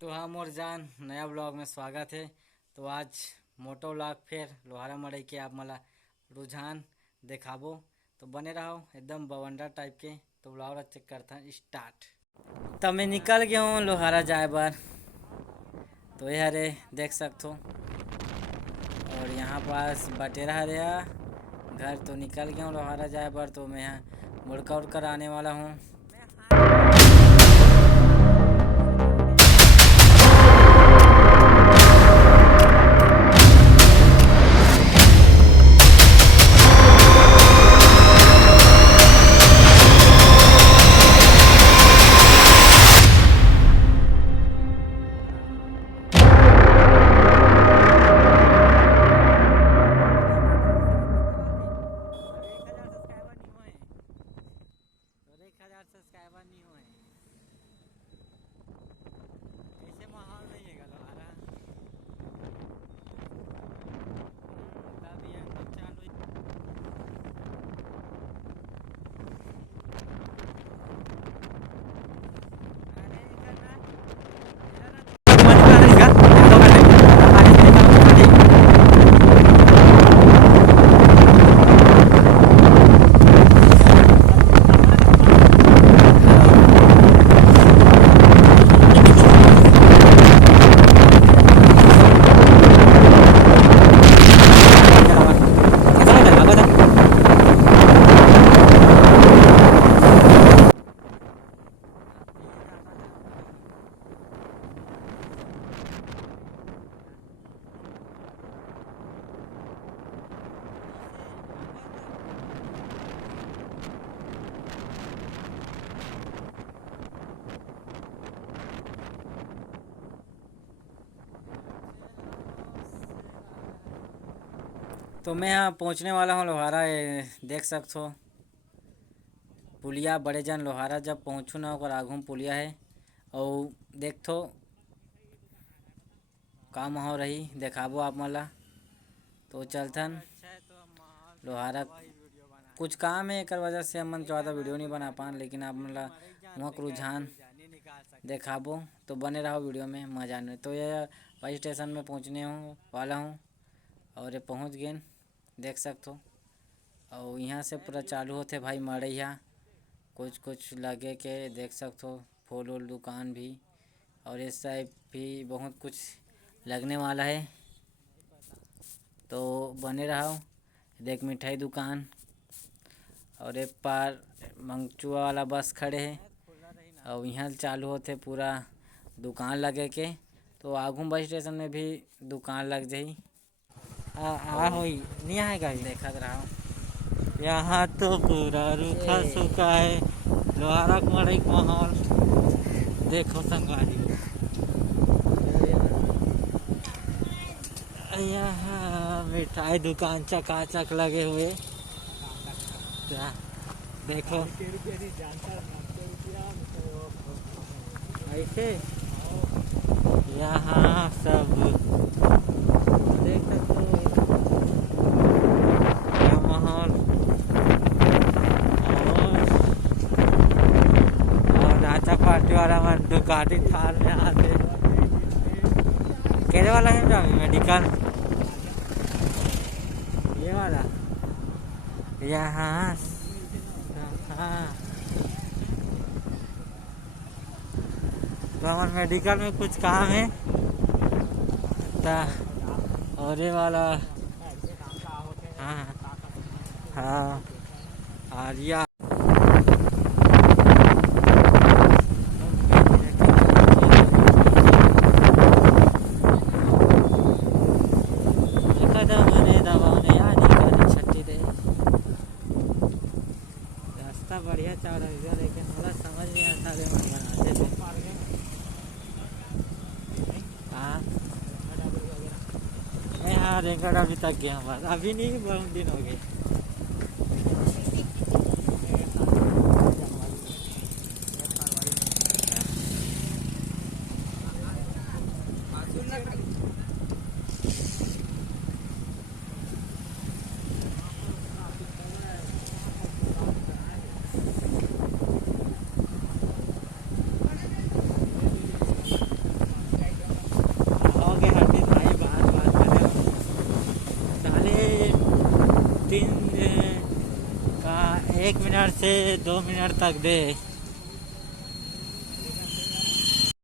तो हाँ मोर जान नया ब्लॉग में स्वागत है। तो आज मोटो व्लॉग फिर लोहारा मड़ई के आप मला रुझान देखाबो। तो बने रहो एकदम बवंडर टाइप के। तो ब्लॉग चेक करता स्टार्ट। तो मैं निकल गया हूँ लोहारा जाए बार। तो ये हरे देख सकते हो। और यहाँ पास बटेरा हरे घर। तो निकल गया हूँ लोहारा जाए बार। तो मैं यहाँ मुड़का उड़कर आने वाला हूँ। सब्सक्राइबर नहीं हुए कैसे माहौल रहेगा लोहारा। तभी एकदम चालू तो मैं यहाँ पहुँचने वाला हूँ लोहारा। देख सकते हो पुलिया बड़े जन लोहारा जब पहुँचू ना ओकर आगू में पुलिया है। और देख थो का माहौल रही देखाबो आप मला। तो चलथन लोहारा कुछ काम है एक वजह से हम ज़्यादा वीडियो नहीं बना पान। लेकिन आप मला वहाँ का रुझान देखाबो। तो बने रहो वीडियो में मजा आने। तो ये बस स्टेशन में पहुँचने वाला हूँ। और ये पहुँच गए देख सकते हो। और यहाँ से पूरा चालू होते भाई मड़ैया कुछ लगे के देख सकते हो। फूल वूल दुकान भी और इस साइड भी बहुत कुछ लगने वाला है। तो बने रहो। देख मिठाई दुकान और एक पार मंगचुआ वाला बस खड़े है। और यहाँ चालू होते पूरा दुकान लगे के। तो आगू बस स्टेशन में भी दुकान लग जाई। होई नहीं आएगा देखत रहो। यहाँ तो पूरा रूखा सूखा है लोहारा मड़ई का माहौल देखो संगवारी। यहाँ मिठाई दुकान चकाचक लगे हुए देखो ऐसे यहाँ सब देख सकते हो यह माहौल। और राजा पार्टी वाला मन दुकानी थाल में आते केरे वाला है जो मेडिकल ये वाला यहाँ तो हमारे मेडिकल में कुछ काम है। और ये वाला हाँ आर्या रास्ता बढ़िया चल रहा है लेकिन थोड़ा समझ नहीं आता रे बनाते थे। हाँ मैं हाँ रेंगड़ अभी तक गया बस अभी नहीं बहुत दिन हो गए। दिन का 1 मिनट से 2 मिनट तक दे